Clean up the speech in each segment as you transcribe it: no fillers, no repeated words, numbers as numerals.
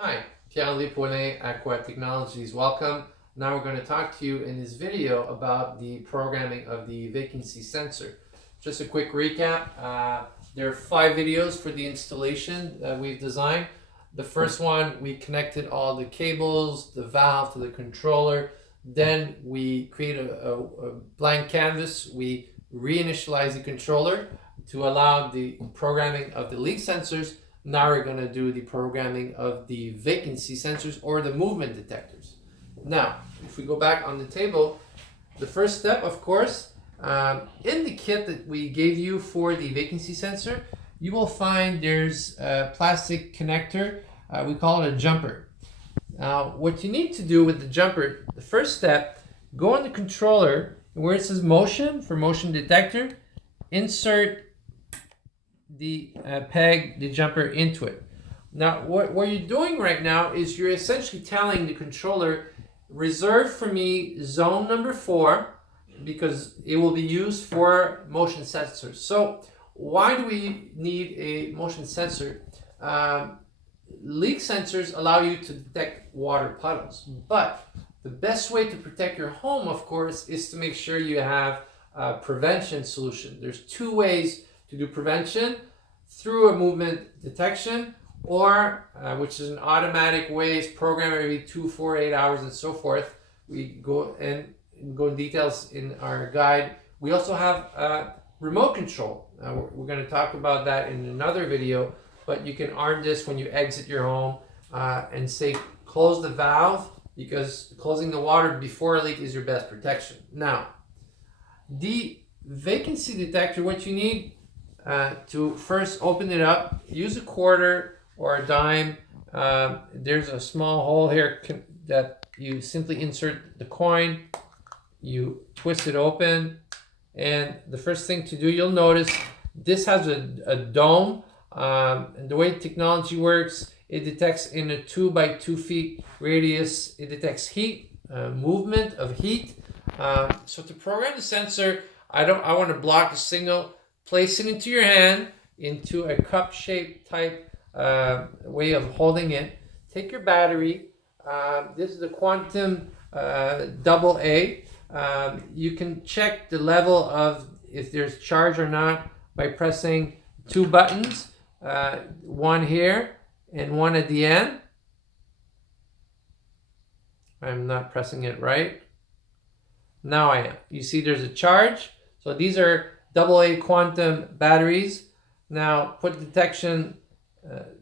Hi, Pierre-Louis AKWA Technologies. Welcome. Now we're going to talk to you in this video about the programming of the vacancy sensor. Just a quick recap. There are 5 videos for the installation that we've designed. The first one, we connected all the cables, the valve to the controller. Then we create a blank canvas. We reinitialize the controller to allow the programming of the leak sensors. Now we're going to do the programming of the vacancy sensors or the movement detectors. Now, if we go back on the table, the first step, of course, in the kit that we gave you for the vacancy sensor, you will find there's a plastic connector. We call it a jumper. Now, what you need to do with the jumper, the first step, go on the controller, where it says motion, for motion detector, insert the the jumper into it. Now, what you're doing right now is you're essentially telling the controller, reserve for me zone number 4, because it will be used for motion sensors. So why do we need a motion sensor? Leak sensors allow you to detect water puddles, but the best way to protect your home, of course, is to make sure you have a prevention solution. There's 2 ways to do prevention: through a movement detection, or which is an automatic way, it's programmed every 2, 4, 8 hours and so forth. We go in details in our guide. We also have remote control. We're going to talk about that in another video, but you can arm this when you exit your home and say close the valve, because closing the water before a leak is your best protection. Now, the vacancy detector, what you need to first open it up, use a quarter or a dime. There's a small hole here that you simply insert the coin, you twist it open, and the first thing to do, you'll notice this has a dome. And the way technology works, it detects in a 2 by 2 feet radius, it detects heat, movement of heat. So to program the sensor, I want to block the signal. Place it into your hand, into a cup-shaped type way of holding it. Take your battery. This is the Quantum AA. You can check the level of if there's charge or not by pressing 2 buttons, one here and one at the end. I'm not pressing it right. Now I am. You see there's a charge. So these are AA quantum batteries. Now put detection,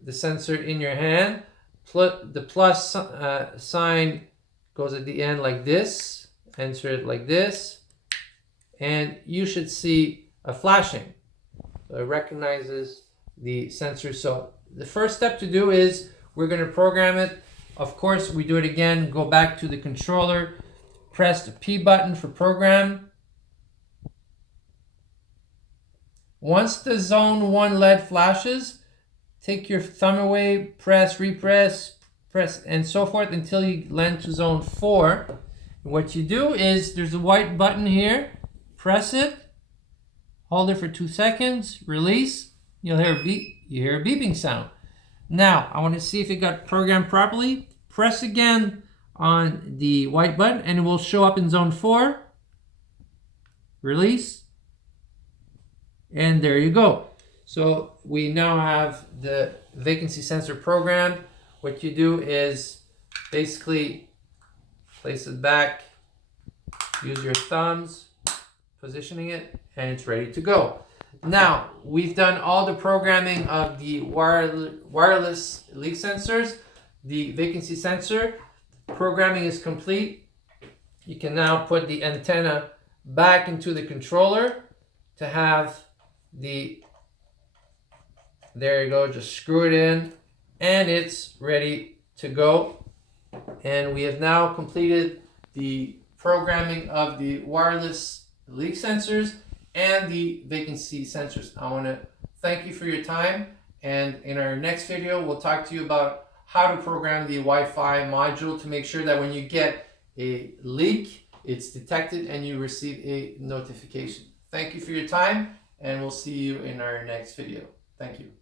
the sensor in your hand. The plus sign goes at the end like this. Enter it like this. And you should see a flashing. So it recognizes the sensor. So the first step to do is we're going to program it. Of course, we do it again. Go back to the controller. Press the P button for program. Once the zone 1 LED flashes, take your thumb away, press, repress, press, and so forth until you land to zone 4. And what you do is there's a white button here. Press it, hold it for 2 seconds, release. You'll hear a beep. You hear a beeping sound. Now I want to see if it got programmed properly. Press again on the white button, and it will show up in zone 4. Release. And there you go. So we now have the vacancy sensor programmed. What you do is basically place it back, use your thumbs, positioning it, and it's ready to go. Now, we've done all the programming of the wireless leak sensors, the vacancy sensor. Programming is complete. You can now put the antenna back into the controller to have there you go, just screw it in and it's ready to go. And we have now completed the programming of the wireless leak sensors and the vacancy sensors. I want to thank you for your time, and in our next video we'll talk to you about how to program the Wi-Fi module to make sure that when you get a leak, it's detected and you receive a notification. Thank you for your time, and we'll see you in our next video. Thank you.